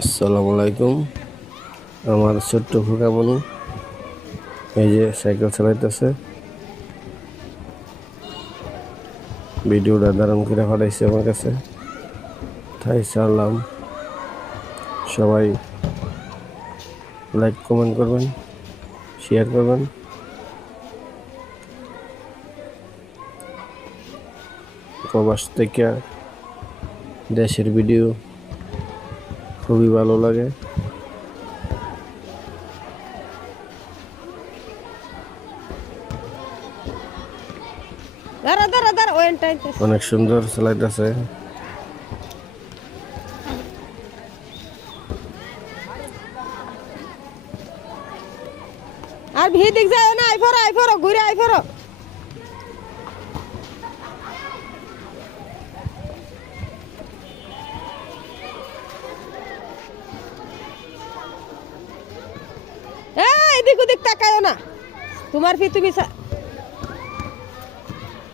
আসসালামু আলাইকুম। আমার ছোট্ট খোকামণি এই যে সাইকেল চালাইতেছে, ভিডিওটা ধারণ করে পাঠাইছে আমার কাছে, তাই চালাম। সবাই লাইক কমেন্ট করবেন, শেয়ার করবেন। প্রবাস থেকে দেশের ভিডিও খুবই ভালো লাগে। অনেক সুন্দর চালাইতেছে। আর ভিদিক যায় না, আইফরো ঘুরে আইফরো। এদিক ওদিক তাকায়ও না, তোমার তুমি